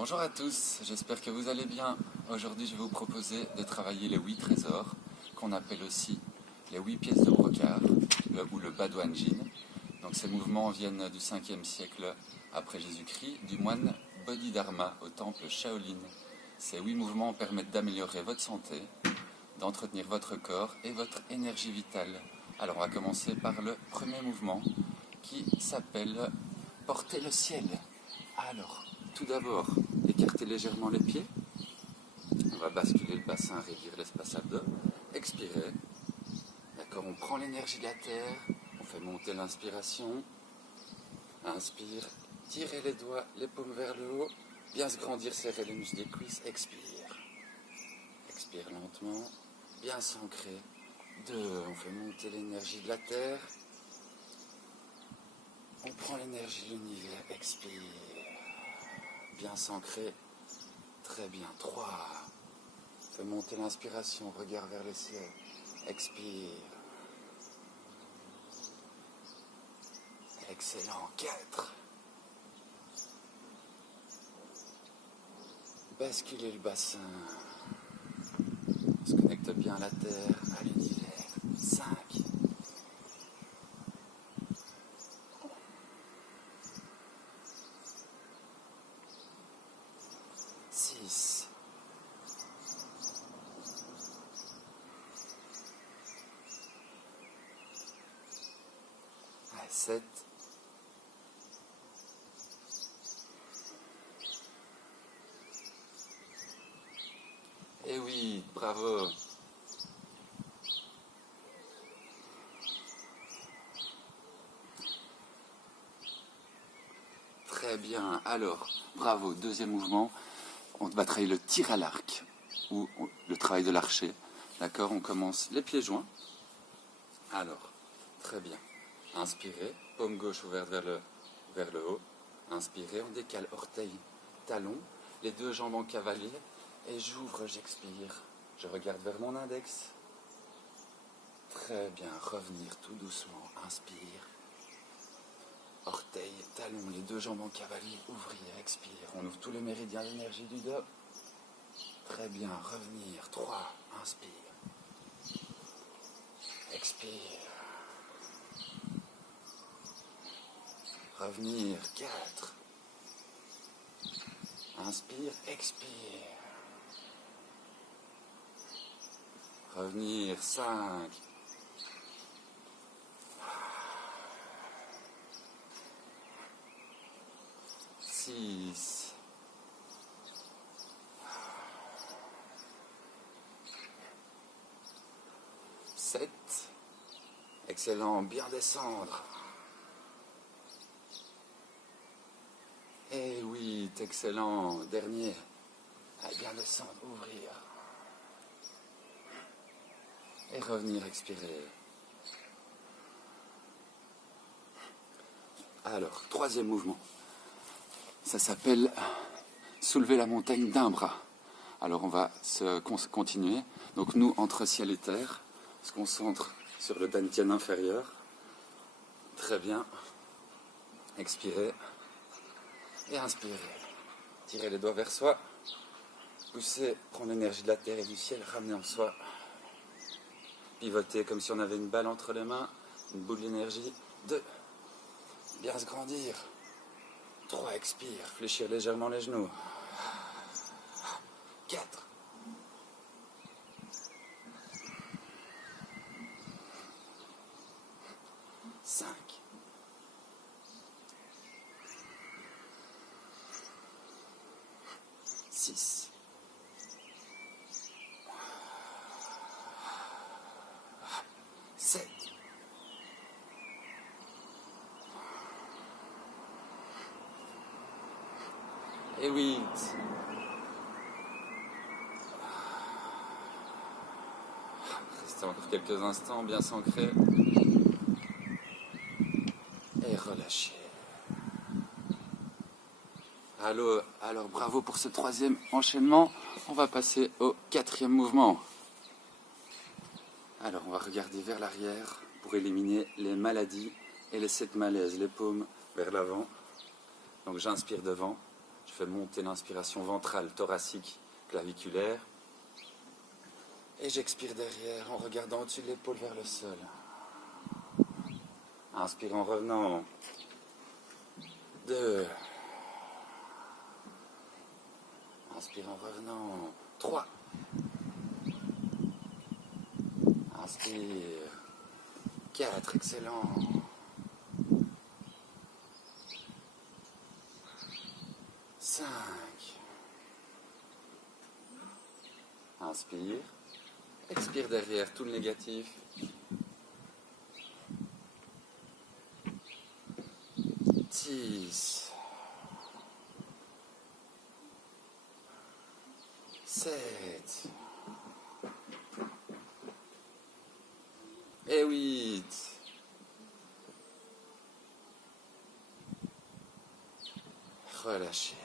Bonjour à tous, j'espère que vous allez bien. Aujourd'hui, je vais vous proposer de travailler les 8 trésors, qu'on appelle aussi les 8 pièces de brocart, ou le Badouanjin. Donc ces mouvements viennent du 5e siècle après Jésus-Christ, du moine Bodhidharma au temple Shaolin. Ces 8 mouvements permettent d'améliorer votre santé, d'entretenir votre corps et votre énergie vitale. Alors on va commencer par le premier mouvement qui s'appelle porter le ciel. Alors, tout d'abord, écartez légèrement les pieds. On va basculer le bassin, réduire l'espace abdos. Expirez. D'accord, on prend l'énergie de la terre. On fait monter l'inspiration. Inspire. Tirez les doigts, les paumes vers le haut. Bien se grandir, serrer les muscles des cuisses. Expire. Expire lentement. Bien s'ancrer. 2. On fait monter l'énergie de la terre. On prend l'énergie de l'univers. Expire. Bien s'ancrer. Très bien. 3. Fais monter l'inspiration, regard vers le ciel. Expire. Excellent. 4. Basculer le bassin. On se connecte bien à la terre, à l'univers. 5. 6. 7. 8. Bravo. Très bien. Alors, bravo. Deuxième mouvement. On va travailler le tir à l'arc ou le travail de l'archer. D'accord, on commence les pieds joints. Alors, très bien. Inspirez, paume gauche ouverte vers le haut. Inspirez, on décale orteil, talon, les deux jambes en cavalier. Et j'ouvre, j'expire. Je regarde vers mon index. Très bien, revenir tout doucement. Inspire. Orteil, talon, les deux jambes en cavalier, ouvrir, expire. On ouvre tous les méridiens d'énergie du dos. Très bien, revenir. 3, inspire. Expire. Revenir. 4. Inspire, expire. Revenir. 5. 6. 7. Excellent, bien descendre. Et 8, excellent. Dernier. Allez, bien descendre, ouvrir. Et revenir, expirer. Alors, troisième mouvement. Ça s'appelle soulever la montagne d'un bras. Alors, on va continuer. Donc, nous, entre ciel et terre, on se concentre sur le dantian inférieur. Très bien. Expirez. Et inspirez. Tirez les doigts vers soi. Poussez, prendre l'énergie de la terre et du ciel, ramenez en soi. Pivotez comme si on avait une balle entre les mains. Une boule d'énergie. 2. Bien se grandir. 3. Expire. Fléchir légèrement les genoux. 4. 5. 6. 7. Et 8. Restez encore quelques instants, bien s'ancrer. Et relâchez. Alors bravo pour ce troisième enchaînement. On va passer au quatrième mouvement. Alors on va regarder vers l'arrière pour éliminer les maladies et les 7 malaises. Les paumes vers l'avant. Donc j'inspire devant, Je fais monter l'inspiration ventrale, thoracique, claviculaire. Et j'expire derrière en regardant au-dessus de l'épaule vers le sol. Inspire en revenant. 2. Inspire en revenant. 3. Inspire. 4, excellent. 5. Inspire. Expire derrière tout le négatif. 6. 7. Et 8. Relâchez.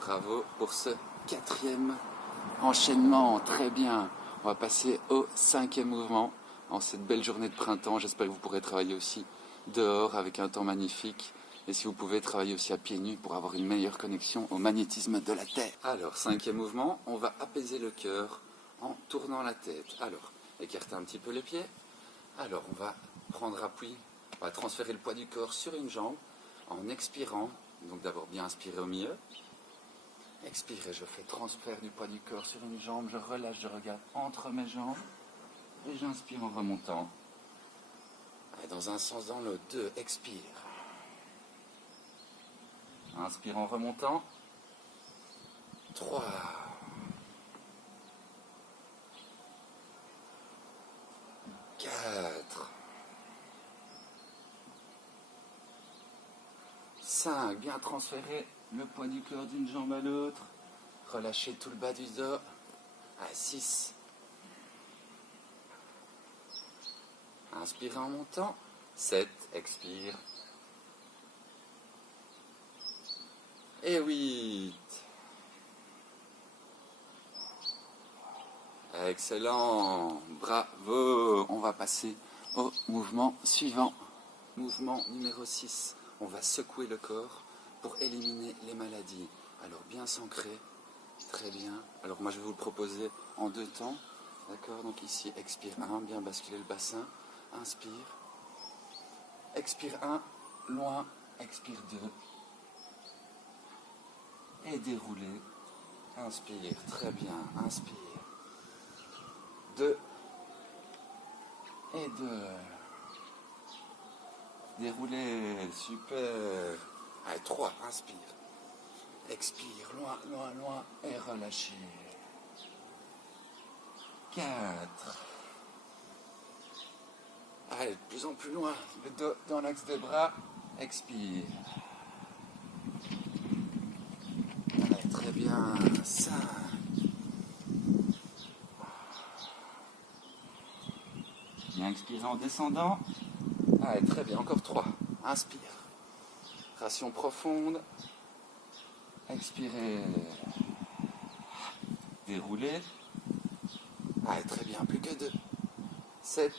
Bravo pour ce 4e enchaînement. Très bien. On va passer au 5e mouvement en cette belle journée de printemps. J'espère que vous pourrez travailler aussi dehors avec un temps magnifique. Et si vous pouvez travailler aussi à pieds nus pour avoir une meilleure connexion au magnétisme de la Terre. Alors, 5e mouvement, on va apaiser le cœur en tournant la tête. Alors, écartez un petit peu les pieds. Alors, on va prendre appui. On va transférer le poids du corps sur une jambe en expirant. Donc d'abord bien inspirer au milieu. Expirez, je fais transfert du poids du corps sur une jambe. Je relâche, je regarde entre mes jambes. Et j'inspire en remontant. Et dans un sens, dans l'autre. 2, expire. Inspire en remontant. 3. 4. 5. Bien transférer le poids du corps d'une jambe à l'autre. Relâchez tout le bas du dos. 6. Inspirez en montant. 7. Expire. Et 8. Excellent. Bravo. On va passer au mouvement suivant. Mouvement numéro 6. On va secouer le corps pour éliminer les maladies. Alors bien s'ancrer. Très bien. Alors moi je vais vous le proposer en 2 temps. D'accord? Donc ici, expire 1, bien basculer le bassin. Inspire. Expire 1, loin. Expire 2. Et dérouler. Inspire, très bien. Inspire. 2. Et 2. Déroulez, super. Allez, 3, inspire. Expire, loin, loin, loin. Et relâchez. 4. Allez, de plus en plus loin. Le dos dans l'axe des bras. Expire. Allez, très bien. 5. Bien expirer en descendant. Allez, très bien. Encore 3. Inspire. Respiration profonde. Expirez. Déroulez. Allez, très bien. Plus que 2. 7.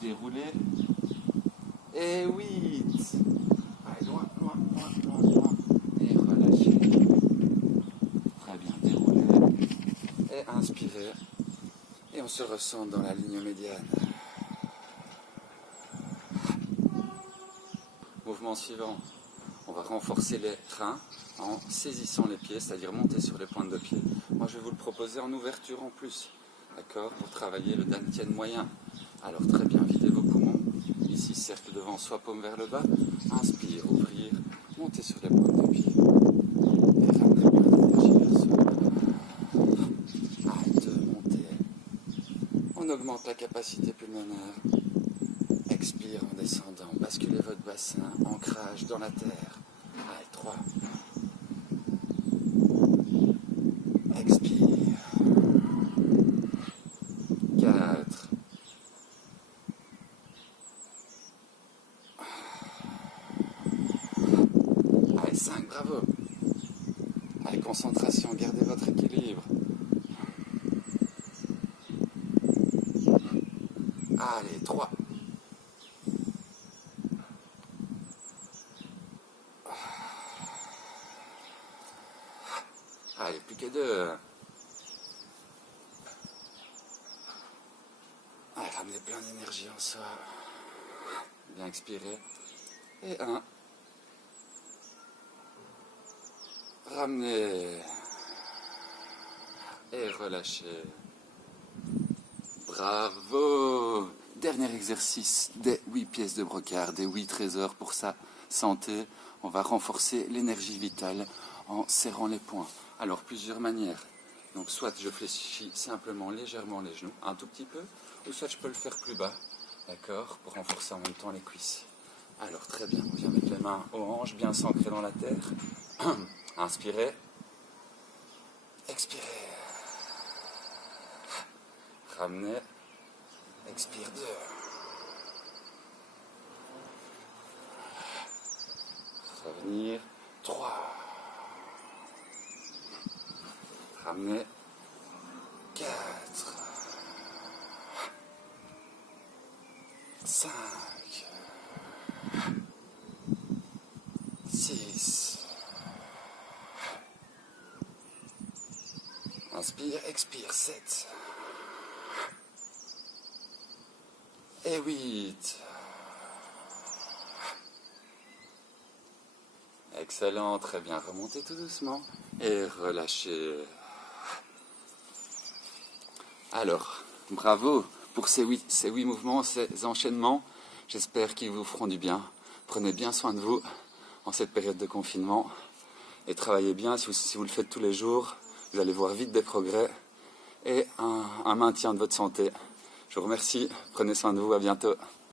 Déroulez. Et 8. Allez, loin, loin, loin, loin, loin. Et relâchez. Très bien. Déroulez. Et inspirez. Et on se ressent dans la ligne médiane. Mouvement suivant. On va renforcer les reins en saisissant les pieds, c'est-à-dire monter sur les pointes de pied. Moi, je vais vous le proposer en ouverture en plus. D'accord? Pour travailler le dantian moyen. Alors, très bien, videz vos poumons. Ici, cercle devant, soit paume vers le bas. Inspire, ouvrir, montez sur les pointes de pied. Et ramenez bien l'énergie vers ce bas. Arrête de monter. On augmente la capacité pulmonaire. Expire en descendant. Basculez votre bassin. Ancrage dans la terre. Allez, 3. Expire. 4. Allez, 5. Bravo. Allez, concentration. Gardez votre équilibre. Allez, 3. plus que 2. Ramenez plein d'énergie en soi. Bien expirer. Et 1. Ramenez. Et relâchez. Bravo! Dernier exercice des 8 pièces de brocart, des 8 trésors pour sa santé. On va renforcer l'énergie vitale en serrant les poings. Alors, plusieurs manières. Donc, soit je fléchis simplement légèrement les genoux, un tout petit peu, ou soit je peux le faire plus bas, d'accord, pour renforcer en même temps les cuisses. Alors, très bien, on vient mettre les mains aux hanches, bien s'ancrer dans la terre. Inspirez. Expirez. Ramenez. Expire 2. Revenir. 3. Ramenez. 4. 5. 6. Inspire, expire. 7. Et 8. Excellent, très bien. Remontez tout doucement et relâchez. Alors, bravo pour ces 8 mouvements, ces enchaînements. J'espère qu'ils vous feront du bien. Prenez bien soin de vous en cette période de confinement et travaillez bien. Si vous le faites tous les jours, vous allez voir vite des progrès et un maintien de votre santé. Je vous remercie. Prenez soin de vous. À bientôt.